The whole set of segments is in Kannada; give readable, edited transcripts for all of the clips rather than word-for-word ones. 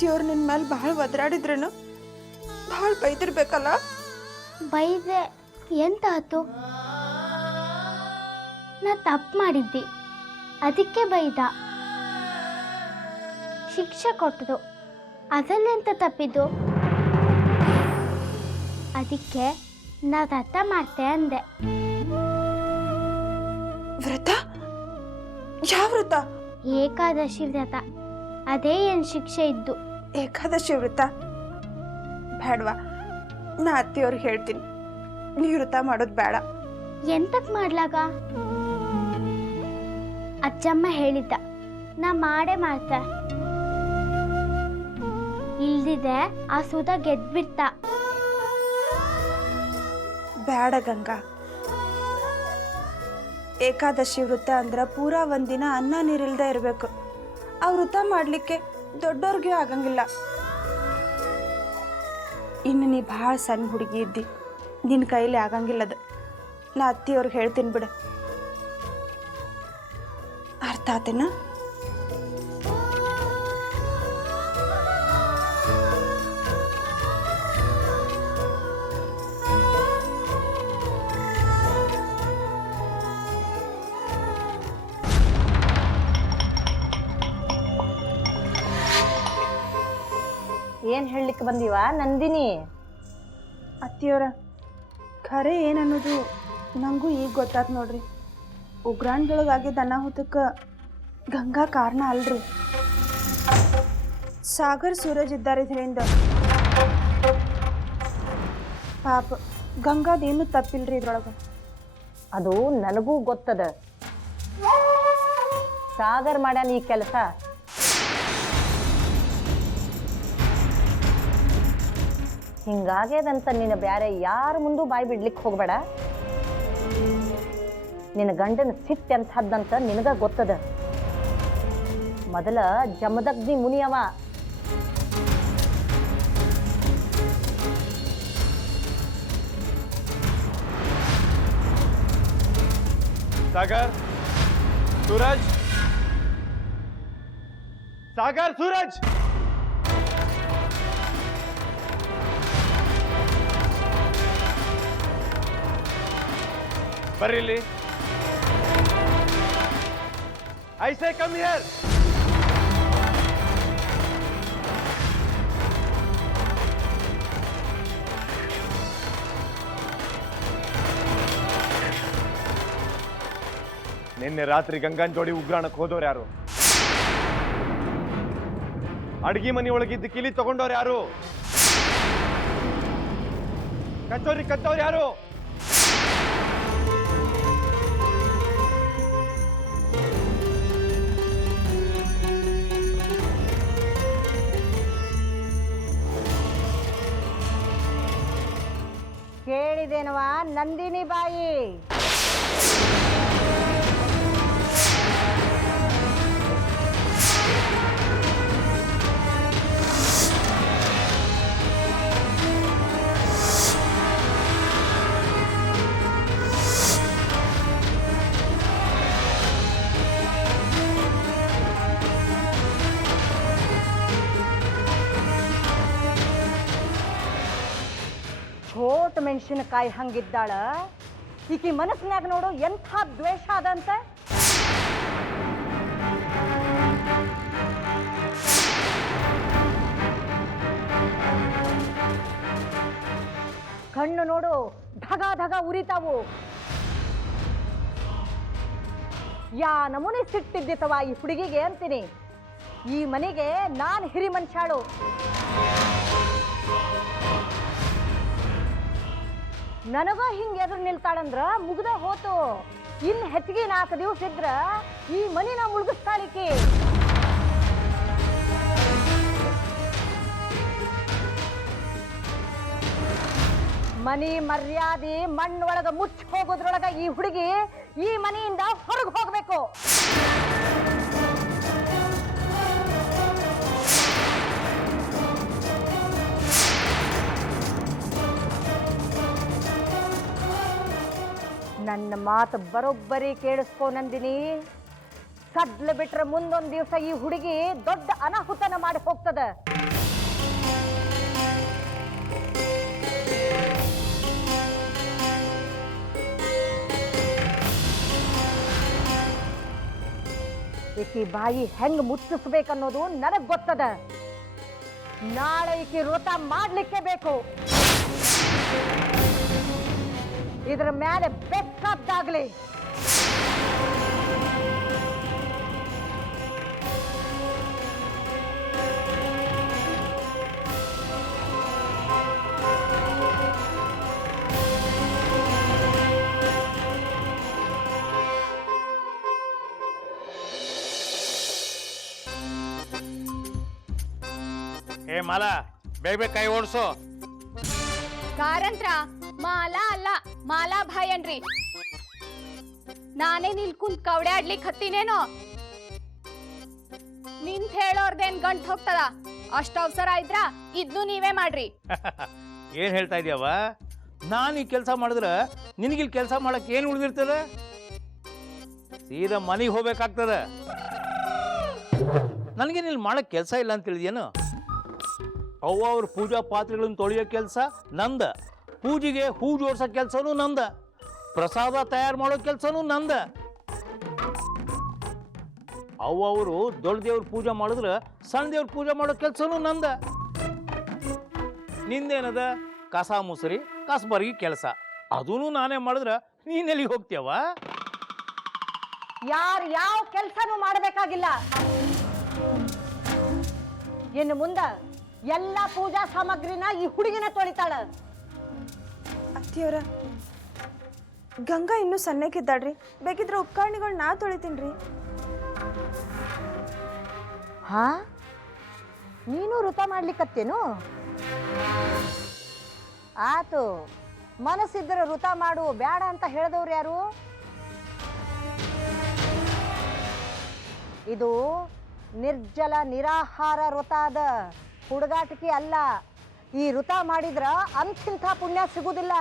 ಅತ್ತಿಯವ್ರು ನಿನ್ನ ಮೇಲೆ ಭಾಳ ಒದರಾಡಿದ್ರೇನು, ಭಾಳ ಬೈದಿರ್ಬೇಕಲ್ಲ? ಬೈದೆ ಎಂತ ಆತು? ನಾ ತಪ್ಪು ಮಾಡಿದ್ದೆ, ಅದಕ್ಕೆ ಬೈದ. ಶಿಕ್ಷೆ ಕೊಟ್ಟದು, ಅದರಲ್ಲೆಂತ ತಪ್ಪಿದ್ದು? ಅದಕ್ಕೆ ನಾ ವ್ರತ ಮಾಡ್ತೆ ಅಂದೆ. ವ್ರತ? ಯಾವ ವ್ರತ? ಏಕಾದಶಿ ವ್ರತ. ಅದೇ ಏನು ಶಿಕ್ಷೆ ಇದ್ದು. ಏಕಾದಶಿ ವ್ರತ ಬೇಡವಾ? ನಾ ಅತ್ತಿಯವ್ರಿಗೆ ಹೇಳ್ತೀನಿ, ನೀ ವ್ರತ ಮಾಡೋದು ಬೇಡ. ಎಂತಕ್ ಮಾಡ್ಲಾಗ? ಅಜ್ಜಮ್ಮ ಹೇಳಿದ್ದ, ನಾ ಮಾಡೇ ಮಾಡ್ತೆ. ಇಲ್ದಿದೆ ಆ ಸುಧಾ ಗೆದ್ಬಿಡ್ತ. ಬೇಡ ಗಂಗಾ. ಏಕಾದಶಿ ವ್ರತ ಅಂದ್ರೆ ಪೂರಾ ಒಂದಿನ ಅನ್ನ ನೀರಿಲ್ದೆ ಇರಬೇಕು. ಆ ವ್ರತ ಮಾಡಲಿಕ್ಕೆ ದೊಡ್ಡವ್ರಿಗೆ ಆಗಂಗಿಲ್ಲ. ಇನ್ನು ನೀ ಭಾಳ ಸಣ್ಣ ಹುಡುಗಿ ಇದ್ದಿ, ನಿನ್ನ ಕೈಲಿ ಆಗಂಗಿಲ್ಲದ. ನಾ ಅತ್ತಿಯವ್ರಿಗೆ ಹೇಳ್ತೀನಿ ಬಿಡು. ಅರ್ಥ ಆತೇನ? ಏನ್ ಹೇಳಲಿಕ್ಕೆ ಬಂದೀವ ನಂದಿನಿ? ಅತ್ತಿಯವರ ಖರೆ ಏನನ್ನೋದು ನನಗೂ ಈಗ ಗೊತ್ತಾತ್ ನೋಡ್ರಿ. ಉಗ್ರಾಣದೊಳಗಾಗಿದ್ದ ಅನಾಹುತಕ್ಕೆ ಗಂಗಾ ಕಾರಣ ಅಲ್ರಿ. ಸಾಗರ್ ಸೂರಜ್ ಇದ್ದಾರೆ ಇದರಿಂದ. ಪಾಪ ಗಂಗಾದೇನು ತಪ್ಪಿಲ್ರಿ ಇದ್ರೊಳಗೆ. ಅದು ನನಗೂ ಗೊತ್ತದ. ಸಾಗರ್ ಮಾಡ್ಯಾನ ಈ ಕೆಲಸ. ಹಿಂಗಾಗ್ಯದಂತ ನಿನ್ನ ಬ್ಯಾರೆ ಯಾರ ಮುಂದೂ ಬಾಯಿ ಬಿಡ್ಲಿಕ್ಕೆ ಹೋಗ್ಬೇಡ. ನಿನ್ನ ಗಂಡನ ಸಿಟ್ಟು ಎಂಥದ್ದಂತ ನಿನಗ ಗೊತ್ತದ. ಮೊದಲ ಜಮದಗ್ನಿ ಮುನಿಯವ. ಸಾಗರ್, ಸೂರಜ್, ಸಾಗರ್, ಸೂರಜ್, ಬರ್ರಿ ಇಲ್ಲಿ. I say come here. ನಿನ್ನೆ ರಾತ್ರಿ ಗಂಗನ್ ಜೋಡಿ ಉಗ್ರಾಣಕ್ಕೆ ಹೋದವ್ರು ಯಾರು? ಅಡ್ಗಿ ಮನಿ ಒಳಗಿದ್ದ ಕಿಲಿ ತಗೊಂಡವ್ರು ಯಾರು? ಕಚ್ಚೋರಿ ಕಚ್ಚವ್ರು ಯಾರು? ಕೇಳಿದೇನವಾ ನಂದಿನಿ ಬಾಯಿ? ಛೋಟ್ ಮೆಣಸಿನಕಾಯಿ ಹಂಗಿದ್ದಾಳ. ಈಕಿ ಮನಸ್ಸಿನಾಗ ನೋಡು ಎಂಥ ದ್ವೇಷ ಅದಂತೆ. ಕಣ್ಣು ನೋಡು ಧಗ ಧಗ ಉರಿತಾವು. ಯಾ ನಮೂನಿ ಸಿಟ್ಟಿದ್ದಿತ್ತವ ಈ ಹುಡುಗಿಗೆ ಅಂತೀನಿ. ಈ ಮನೆಗೆ ನಾನು ಹಿರಿ ಮನುಷ್ಯಾಳು. ನನಗ ಹಿಂಗ ಎದುರು ನಿಲ್ತಾಳಂದ್ರ ಮುಗ್ದ ಹೋತು. ಇನ್ ಹೆಚ್ಚಿಗೆ 4 ದಿವಸ ಇದ್ರ ಈ ಮನಿನ ಮುಳುಗಿಸ್ತಾಳಿಕಿ. ಮನಿ ಮರ್ಯಾದೆ ಮಣ್ಣೊಳಗ ಮುಚ್ಚಿ ಹೋಗೋದ್ರೊಳಗ ಈ ಹುಡುಗಿ ಈ ಮನೆಯಿಂದ ಹೊರಗೆ ಹೋಗ್ಬೇಕು. ನನ್ನ ಮಾತು ಬರೋಬ್ಬರಿ ಕೇಳಿಸ್ಕೊ ನಂದಿನಿ. ಸಡ್ಲ ಬಿಟ್ರೆ ಮುಂದೊಂದ್ ದಿವಸ ಈ ಹುಡುಗಿ ದೊಡ್ಡ ಅನಾಹುತನ ಮಾಡಿ ಹೋಗ್ತದ. ಈಕಿ ಬಾಯಿ ಹೆಂಗ್ ಮುಚ್ಚಿಸ್ಬೇಕನ್ನೋದು ನನಗ್ ಗೊತ್ತದ. ನಾಳೆ ಈಕಿ ವ್ರತ ಮಾಡ್ಲಿಕ್ಕೆ ಬೇಕು. ಇದ್ರ ಮೇಲೆ ಬೇಕಾದ್ದಾಗ್ಲಿ. ಏ ಮಾಲ ಬೇಗ ಕೈ ಓಡಿಸು. ಕಾರಂತ್ರ ಮಾಲಾ ಅಲ್ಲ ಮಾಲಾಭಾಯ್ ಅನ್ರಿ. ನಾನೇ ನಿಲ್ಕುಂತ್ ಕವಡೆ ಆಡ್ಲಿಕ್ ಹತ್ತಿನೇನೋ. ನಿಂತ್ ಹೇಳೋರ್ದೇನ್ ಗಂಟ್ ಹೋಗ್ತದ. ಅಷ್ಟ ಅವಸರ ಇದ್ರ ಇದ್ನು ನೀವೇ ಮಾಡ್ರಿ. ಏನ್ ಹೇಳ್ತಾ ಇದೀಯವ? ನಾನು ಈ ಕೆಲಸ ಮಾಡಿದ್ರ ನಿನಗಿಲ್ ಕೆಲಸ ಮಾಡಕ್ ಏನ್ ಉಳಿದಿರ್ತದ? ಸೀದಾ ಮನೆಗೆ ಹೋಗ್ಬೇಕಾಗ್ತದ. ನನಗೆ ಇಲ್ಲಿ ಮಾಡಕ್ ಕೆಲಸ ಇಲ್ಲ ಅಂತ ತಿಳಿದೇನು? ಅವ್ರ ಪೂಜಾ ಪಾತ್ರೆಗಳನ್ನ ತೊಳೆಯೋ ಕೆಲಸ ನಂದ, ಪೂಜೆಗೆ ಹೂ ಜೋಡ್ಸೋ ಕೆಲಸನೂ ನಂದ, ಪ್ರಸಾದ ತಯಾರು ಮಾಡೋ ಕೆಲಸನೂ ನಂದ. ಅವರು ದೊಡ್ಡ ದೇವ್ರ ಪೂಜೆ ಮಾಡಿದ್ರೆ ಸಣ್ಣ ದೇವ್ರ ಪೂಜೆ ಮಾಡೋ ಕೆಲಸನೂ ನಂದ. ನಿಂದೇನದ? ಕಸ ಮುಸರಿ ಕಸಬರ್ಗಿ ಕೆಲಸ, ಅದೂ ನಾನೇ ಮಾಡಿದ್ರೆ ನೀನೆಲ್ಲಿಗೆ ಹೋಗ್ತೀಯವ? ಯಾರು ಯಾವ ಕೆಲ್ಸನೂ ಮಾಡಬೇಕಾಗಿಲ್ಲ. ಇನ್ನು ಮುಂದ ಎಲ್ಲ ಪೂಜಾ ಸಾಮಗ್ರಿನ ಈ ಹುಡುಗಿನ ತೊಳಿತಾಳ. ಅತ್ತಿಯವರ, ಗಂಗಾ ಇನ್ನೂ ಸಣ್ಣಕ್ಕಿದ್ದಾಳ್ರಿ. ಬೇಕಿದ್ರೆ ಉಪಕರಣಗಳು ನಾ ತೊಳಿತೀನಿ. ಹಾ, ನೀನು ವ್ರತ ಮಾಡ್ಲಿಕ್ಕತ್ತೇನು? ಆತು, ಮನಸ್ಸಿದ್ರೆ ವ್ರತ ಮಾಡು, ಬೇಡ ಅಂತ ಹೇಳಿದವ್ರು ಯಾರು? ಇದು ನಿರ್ಜಲ ನಿರಾಹಾರ ವ್ರತ ಅದ, ಹುಡುಗಾಟಿಕೆ ಅಲ್ಲ. ಈ ವ್ರತ ಮಾಡಿದ್ರ ಅಂತಿಂಥ ಪುಣ್ಯ ಸಿಗುದಿಲ್ಲ.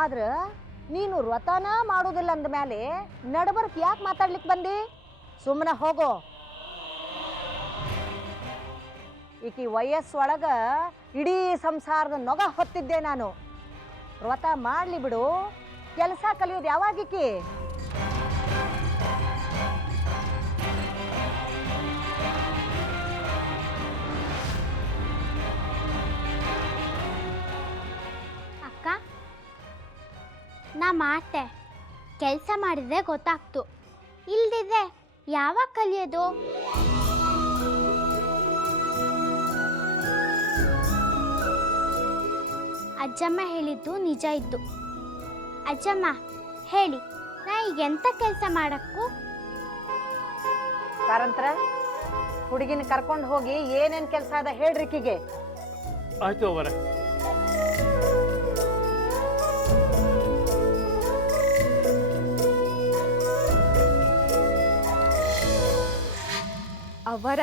ಆದ್ರ ನೀನು ವ್ರತನ ಮಾಡೋದಿಲ್ಲ ಅಂದ ಮೇಲೆ ನಡಬರ್ಕ್ ಯಾಕೆ ಮಾತಾಡ್ಲಿಕ್ಕೆ ಬಂದಿ? ಸುಮ್ಮನೆ ಹೋಗೋ. ಈಕಿ ವಯಸ್ಸೊಳಗ ಇಡೀ ಸಂಸಾರದ ನೊಗ ಹೊತ್ತಿದ್ದೆ ನಾನು. ವ್ರತ ಮಾಡ್ಲಿ ಬಿಡು, ಕೆಲಸ ಕಲಿಯೋದು ಯಾವಾಗಿಕಿ? ಅಕ್ಕ, ನಾ ಮಾಡ್ತೆ. ಕೆಲಸ ಮಾಡಿದ್ರೆ ಗೊತ್ತಾಗ್ತು, ಇಲ್ದಿದ್ರೆ ಯಾವಾಗ ಕಲಿಯೋದು? ಅಜ್ಜಮ್ಮ ಹೇಳಿದ್ದು ನಿಜ ಇತ್ತು. ಅಜ್ಜಮ್ಮ ಹೇಳಿ, ನಾ ಈಗ ಎಂತ ಕೆಲಸ ಮಾಡಕ್ಕೂ? ಕಾರಂತ್ರ, ಹುಡುಗಿನ ಕರ್ಕೊಂಡು ಹೋಗಿ ಏನೇನ್ ಕೆಲಸ ಅದ ಹೇಳ್ರಿಕಿಗೆ. ಆಯ್ತು ಅವರ. ಅವರ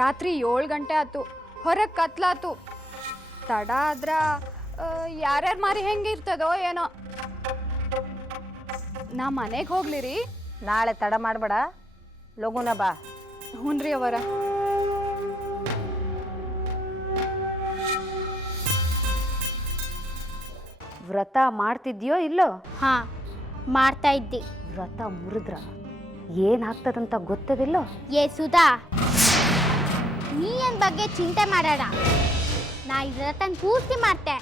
ರಾತ್ರಿ 7 ಗಂಟೆ ಆತು, ಹೊರಗೆ ಕತ್ಲಾತು. ತಡ ಆದ್ರ ಯಾರ್ಯಾರ ಮಾರಿ ಹೆಂಗಿರ್ತದೋ ಏನೋ. ನಾ ಮನೆಗೆ ಹೋಗ್ಲಿರಿ? ನಾಳೆ ತಡ ಮಾಡಬೇಡ, ಲಗುನ ಬಾ. ಹ್ಞೂನ್ರಿ ಅವರ. ವ್ರತ ಮಾಡ್ತಿದ್ಯೋ ಇಲ್ಲೋ? ಹಾ, ಮಾಡ್ತಾ ಇದ್ದಿ. ವ್ರತ ಮುರಿದ್ರ ಏನಾಗ್ತದಂತ ಗೊತ್ತದಿಲ್ಲೋ? ಏ ಸುಧಾ, ನೀ ಏನ್ ಬಗ್ಗೆ ಚಿಂತೆ ಮಾಡಬೇಡ. ನಾ ಈ ವ್ರತನ ಪೂರ್ತಿ ಮಾಡ್ತೆ.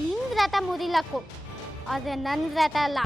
ನಿನ್ ವ್ರತ ಮುರಿಲಕ್ಕು, ಆದ್ರೆ ನನ್ನ ವ್ರತ ಅಲ್ಲ.